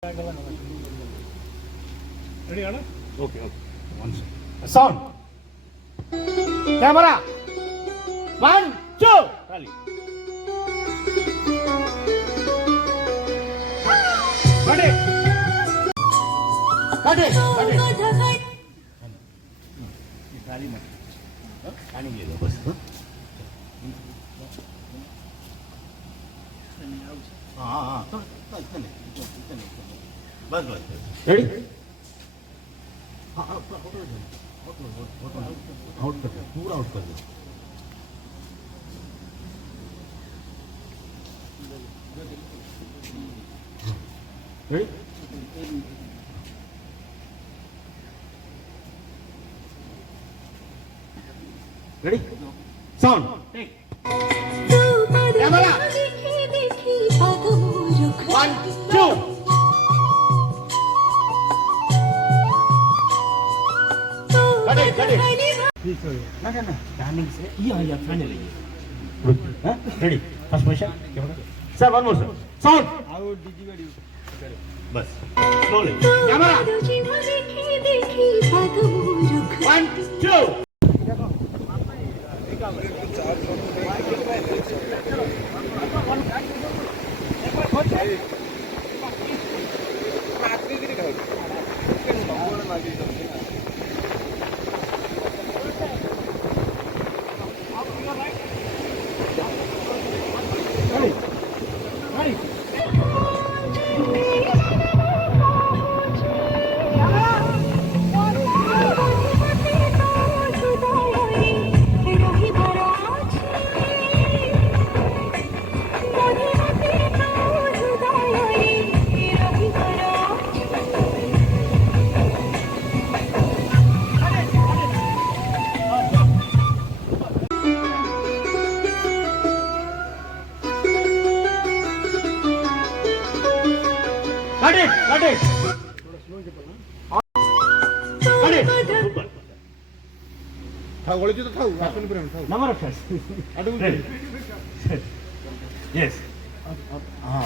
Ready, Anna? Okay. One second. Sound. Camera. 1, 2. Ready. Cut it. बस ready out कर दो पूरा आउट कर दो ready ready sound take camera 1 2 Ready? First position. Sir, one more sir. Sound. Bas. Slowly. Camera. 1 2. Cut it. Cut it. Number of shots. Ready. Yes.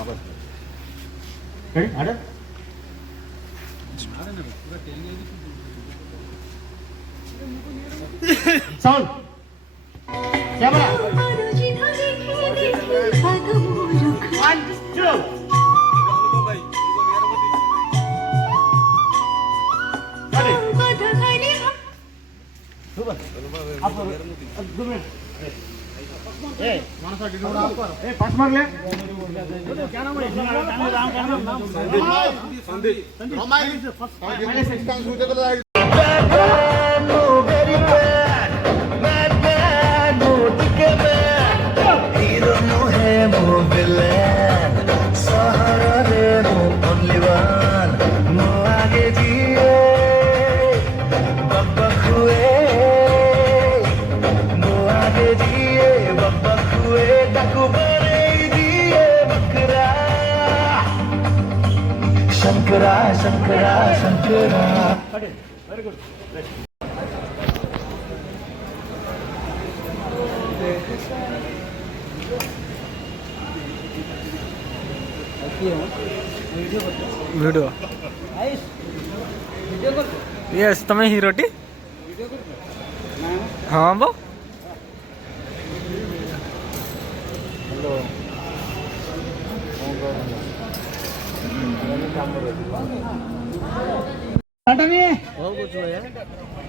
बस. Ready? Order. Sound. Camera. 1 2. पास मार ले क्या नाम है Shankara, Shankara, Shankara. Very good. Video yes तमें हीरोटी हाँ बो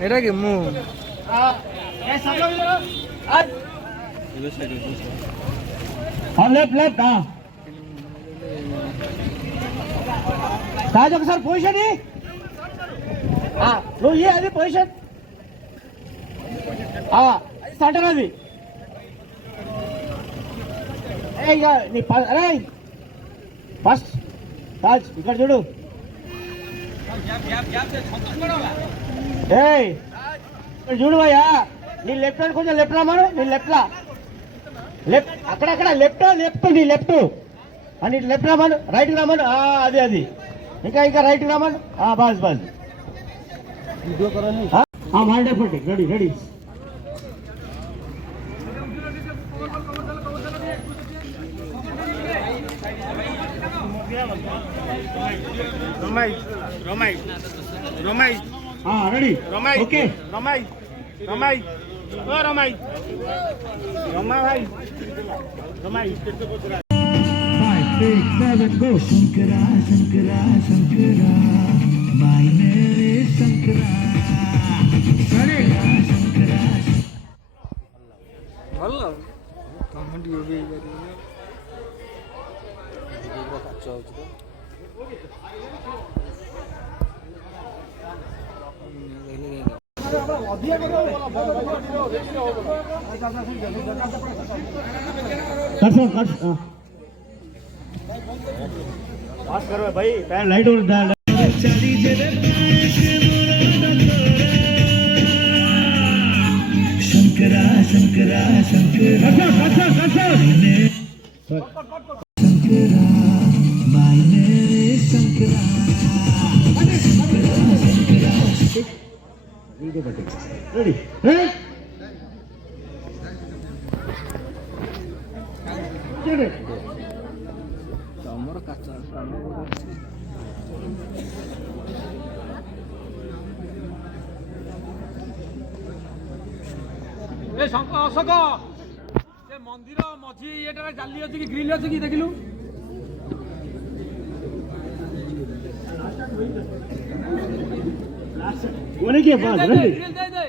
era के मुंह सब लोग इधर आज हाँ लेफ्ट लेफ्ट हाँ सर पोजिशन ही हाँ लो ये आधी पोजिशन हाँ स्टार्टर आधी अरे फर्स्ट ताज ఇక్కడ చూడు ఇక్కడ చూడు భయ్యా నీ లెఫ్ట్ హ్యాండ్ కొంచెం లెఫ్ట్ రామాను నీ లెఫ్ట్ లా లెఫ్ట్ అక్కడక్కడ లెఫ్ట్ లెఫ్ట్ నీ లెఫ్ట్ అని లెఫ్ట్ రామాను రైట్ రామాను అది అది ఇంకా రైట్ రామాను బస్ బస్ ready ready Romai. Romai. Romai. ready. Romai. Okay. Romai. Romai. Oh, Romai. Romai bhai. Romai. 5, 6, 7, go. Shankara, Shankara, Shankara. My name is Shankara. Ready? Shankara. ଭଲ ତମ ଟିକେ पास करो भाई पैन लाइट और Shankara Shankara Shankara Shankara my name is Shankara ready ତମର କାଚ ए शंकर अशोक से मंदिर मझी ये जाली अच्छी कि ग्रिल अच्छी कि देखिलु होने के बाद ग्रिल दे